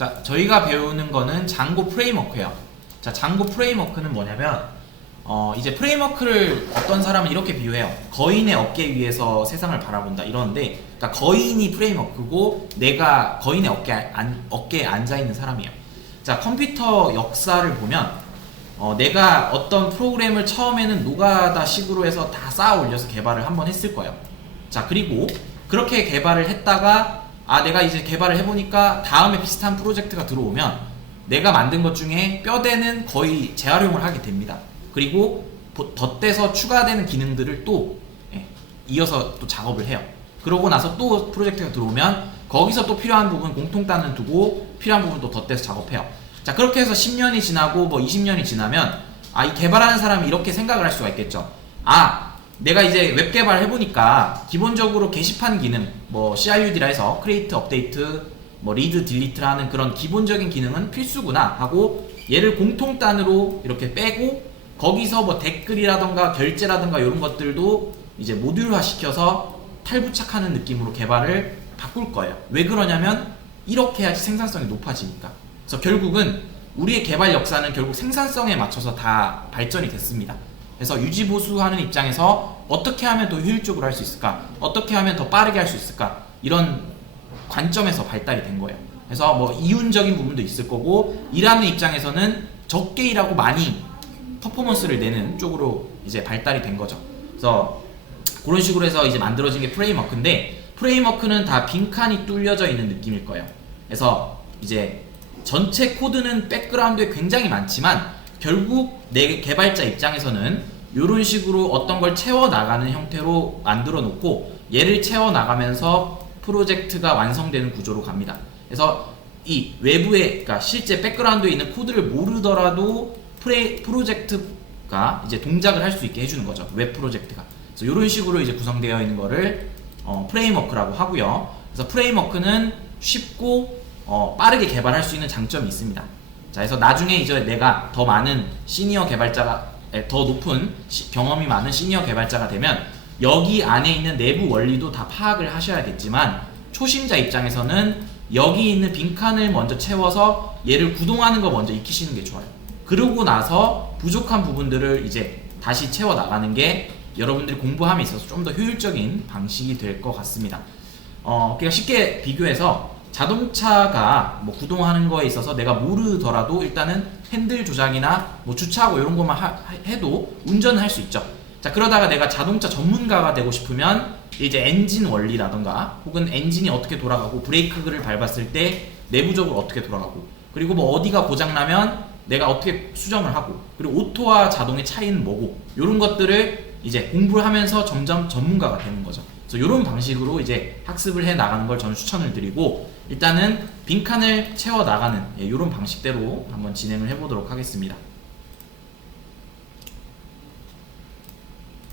자, 저희가 배우는 거는 장고 프레임워크예요. 자, 장고 프레임워크는 뭐냐면 어, 이제 프레임워크를 어떤 사람은 이렇게 비유해요. 거인의 어깨 위에서 세상을 바라본다 이러는데, 그러니까 거인이 프레임워크고 내가 거인의 어깨 안, 어깨에 앉아 있는 사람이에요. 자, 컴퓨터 역사를 보면 어, 내가 어떤 프로그램을 처음에는 노가다 식으로 해서 다 쌓아 올려서 개발을 한번 했을 거예요. 자, 그리고 그렇게 개발을 했다가 아, 내가 이제 개발을 해보니까 다음에 비슷한 프로젝트가 들어오면 내가 만든 것 중에 뼈대는 거의 재활용을 하게 됩니다. 그리고 보- 덧대서 추가되는 기능들을 또 예, 이어서 또 작업을 해요. 그러고 나서 또 프로젝트가 들어오면 거기서 또 필요한 부분 공통단은 두고 필요한 부분 또 덧대서 작업해요. 자 그렇게 해서 10년이 지나고 뭐 20년이 지나면 아 이 개발하는 사람이 이렇게 생각을 할 수가 있겠죠. 아 내가 이제 웹 개발 해보니까 기본적으로 게시판 기능 뭐 CRUD라 해서 크리에이트 업데이트 뭐 리드 딜리트라는 그런 기본적인 기능은 필수구나 하고 얘를 공통단으로 이렇게 빼고 거기서 뭐 댓글이라던가 결제라던가 이런 것들도 이제 모듈화 시켜서 탈부착하는 느낌으로 개발을 바꿀 거예요. 왜 그러냐면 이렇게 해야지 생산성이 높아지니까. 그래서 결국은 우리의 개발 역사는 결국 생산성에 맞춰서 다 발전이 됐습니다. 그래서 유지 보수하는 입장에서 어떻게 하면 더 효율적으로 할 수 있을까? 어떻게 하면 더 빠르게 할 수 있을까? 이런 관점에서 발달이 된 거예요. 그래서 뭐 이윤적인 부분도 있을 거고 일하는 입장에서는 적게 일하고 많이 퍼포먼스를 내는 쪽으로 이제 발달이 된 거죠. 그래서 그런 식으로 해서 이제 만들어진 게 프레임워크인데 프레임워크는 다 빈칸이 뚫려져 있는 느낌일 거예요. 그래서 이제 전체 코드는 백그라운드에 굉장히 많지만 결국 내 개발자 입장에서는 이런 식으로 어떤 걸 채워 나가는 형태로 만들어 놓고 얘를 채워 나가면서 프로젝트가 완성되는 구조로 갑니다. 그래서 이 외부에 그러니까 실제 백그라운드에 있는 코드를 모르더라도 프레, 프로젝트가 이제 동작을 할 수 있게 해주는 거죠. 웹 프로젝트가. 그래서 이런 식으로 이제 구성되어 있는 거를 어, 프레임워크라고 하고요. 그래서 프레임워크는 쉽고 어, 빠르게 개발할 수 있는 장점이 있습니다. 자, 그래서 나중에 이제 내가 더 많은 시니어 개발자가 에, 더 높은 시- 경험이 많은 시니어 개발자가 되면 여기 안에 있는 내부 원리도 다 파악을 하셔야겠지만 초심자 입장에서는 여기 있는 빈칸을 먼저 채워서 얘를 구동하는 거 먼저 익히시는 게 좋아요. 그러고 나서 부족한 부분들을 이제 다시 채워 나가는 게 여러분들이 공부함에 있어서 좀 더 효율적인 방식이 될 것 같습니다. 어, 그러니까 쉽게 비교해서 자동차가 뭐 구동하는 거에 있어서 내가 모르더라도 일단은 핸들 조작이나 뭐 주차하고 이런 것만 하- 해도 운전을 할 수 있죠. 자 그러다가 내가 자동차 전문가가 되고 싶으면 이제 엔진 원리라던가 혹은 엔진이 어떻게 돌아가고 브레이크를 밟았을 때 내부적으로 어떻게 돌아가고 그리고 뭐 어디가 고장 나면 내가 어떻게 수정을 하고 그리고 오토와 자동의 차이는 뭐고 이런 것들을 이제 공부를 하면서 점점 전문가가 되는 거죠. 그래서 이런 방식으로 이제 학습을 해 나가는 걸 저는 추천을 드리고 일단은 빈칸을 채워 나가는 이런 방식대로 한번 진행을 해보도록 하겠습니다.